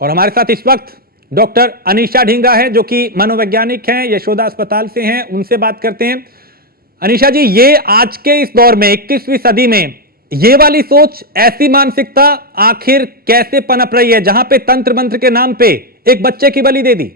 और हमारे साथ इस वक्त डॉक्टर अनीशा ढींगरा है, जो कि मनोवैज्ञानिक हैं, यशोदा अस्पताल से हैं। उनसे बात करते हैं। अनीशा जी, ये आज के इस दौर में 21वीं सदी में ये वाली सोच, ऐसी मानसिकता आखिर कैसे पनप रही है, जहां पे तंत्र मंत्र के नाम पे एक बच्चे की बलि दे दी?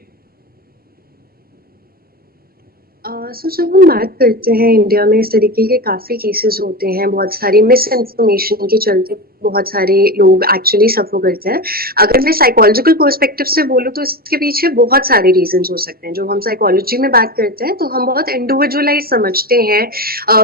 सो जब हम बात करते हैं इंडिया में इस तरीके के काफ़ी केसेस होते हैं, बहुत सारी मिस इन्फॉर्मेशन के चलते बहुत सारे लोग एक्चुअली सफ़र करते हैं। अगर मैं साइकोलॉजिकल पर्सपेक्टिव से बोलूँ तो इसके पीछे बहुत सारे रीजंस हो सकते हैं। जो हम साइकोलॉजी में बात करते हैं तो हम बहुत इंडिविजुअलाइज समझते हैं।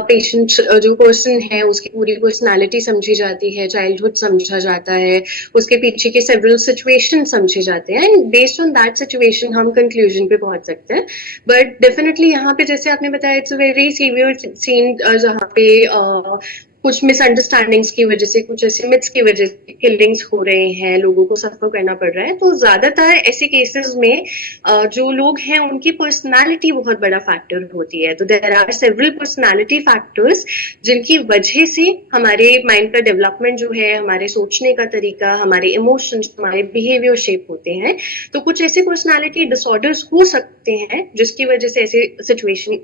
पेशेंट जो पर्सन है उसकी पूरी पर्सनैलिटी समझी जाती है, चाइल्डहुड समझा जाता है, उसके पीछे के सेवरल सिचुएशन समझे जाते हैं and based on that situation हम कंक्लूजन पे पहुंच सकते हैं। बट डेफिनेटली यहाँ पे जैसे आपने बताया it's a very severe scene, जहाँ पे कुछ मिसअंडरस्टैंडिंग्स की वजह से, कुछ ऐसे मिथ्स की वजह से किलिंग्स हो रहे हैं, लोगों को सफर करना पड़ रहा है। तो ज्यादातर ऐसे केसेस में जो लोग हैं उनकी पर्सनालिटी बहुत बड़ा फैक्टर होती है। तो there are several personality factors जिनकी वजह से हमारे माइंड का डेवलपमेंट जो है, हमारे सोचने का तरीका, हमारे इमोशंस, हमारे बिहेवियर शेप होते हैं। तो कुछ ऐसे पर्सनालिटी डिसऑर्डर्स हो सकते हैं जिसकी वजह से ऐसे सिचुएशन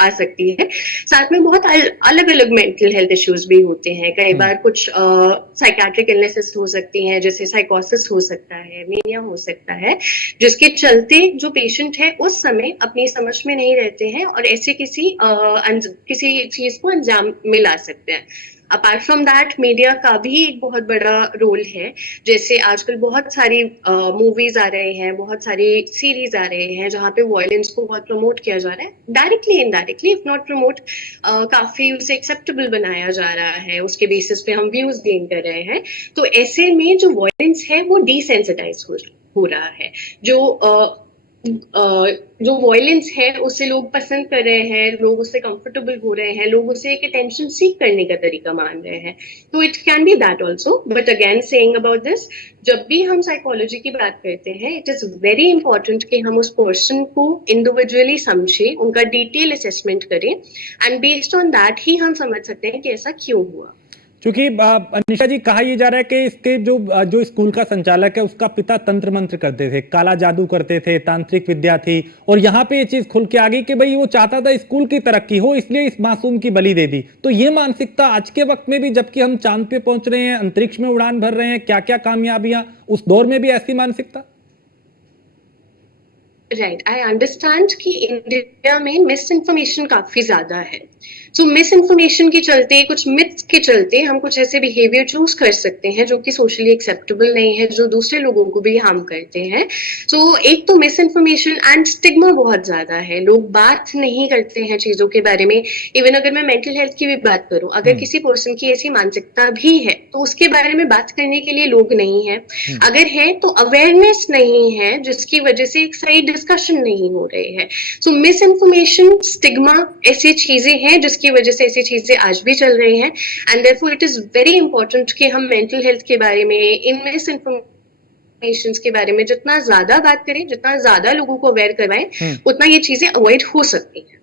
आ सकती है। साथ में बहुत अलग अलग मेंटल हेल्थ इश्यूज भी होते हैं। कई बार कुछ साइकेट्रिक इलनेसेस हो सकती हैं, जैसे साइकोसिस हो सकता है, मेनिया हो सकता है, जिसके चलते जो पेशेंट है उस समय अपनी समझ में नहीं रहते हैं और ऐसे किसी चीज को अंजाम में ला सकते हैं। अपार्ट फ्रॉम दैट मीडिया का भी एक बहुत बड़ा रोल है। जैसे आजकल बहुत सारी मूवीज आ रहे हैं, बहुत सारी सीरीज आ रहे हैं जहाँ पे वायलेंस को बहुत प्रमोट किया जा रहा है, directly indirectly if not promote, काफी उसे एक्सेप्टेबल बनाया जा रहा है, उसके बेसिस पे हम व्यूज गेन कर रहे हैं। तो ऐसे में जो वायलेंस है वो डिसेंसिटाइज हो रहा है। जो जो वॉयलेंस है उसे लोग पसंद कर रहे हैं, लोग उससे कंफर्टेबल हो रहे हैं, लोग उसे एक अटेंशन सीख करने का तरीका मान रहे हैं। तो it can be that also, but again saying about this, जब भी हम साइकोलॉजी की बात करते हैं इट इज वेरी इंपॉर्टेंट कि हम उस पर्सन को इंडिविजुअली समझें, उनका डिटेल असेसमेंट करें and based on that he हम समझ सकते हैं कि ऐसा क्यों हुआ। क्योंकि अनिशा जी, कहा यह जा रहा है कि इसके जो स्कूल का संचालक है, उसका पिता तंत्र मंत्र करते थे, काला जादू करते थे, तांत्रिक विद्या थी। और यहाँ पे ये चीज खुल के आ गई कि भाई वो चाहता था स्कूल की तरक्की हो, इसलिए इस मासूम की बलि दे दी। तो ये मानसिकता आज के वक्त में भी, जबकि हम चांद पे पहुंच रहे हैं, अंतरिक्ष में उड़ान भर रहे हैं, क्या क्या कामयाबियां, उस दौर में भी ऐसी मानसिकता? राइट, आई अंडरस्टैंड कि इंडिया में मिस इन्फॉर्मेशन काफी ज्यादा है। सो मिस इन्फॉर्मेशन के चलते, कुछ मिथ्स के चलते हम कुछ ऐसे बिहेवियर चूज कर सकते हैं जो कि सोशली एक्सेप्टेबल नहीं है, जो दूसरे लोगों को भी हार्म करते हैं। सो एक तो मिस इन्फॉर्मेशन एंड स्टिग्मा बहुत ज्यादा है, लोग बात नहीं करते हैं चीजों के बारे में। इवन अगर मैं मेंटल हेल्थ की भी बात करूं, अगर किसी पर्सन की ऐसी मानसिकता भी है तो उसके बारे में बात करने के लिए लोग नहीं है। अगर है तो अवेयरनेस नहीं है, जिसकी वजह से एक सही डिस्कशन नहीं हो रहे हैं। सो मिस इन्फॉर्मेशन, स्टिग्मा ऐसी चीजें हैं जिसकी वजह से ऐसी चीजें आज भी चल रही हैं। And therefore it is very important कि हम मेंटल हेल्थ के बारे में, इन मिस इन्फॉर्मेशन के बारे में जितना ज्यादा बात करें, जितना ज्यादा लोगों को अवेयर करवाएं, उतना ये चीजें अवॉइड हो सकती हैं।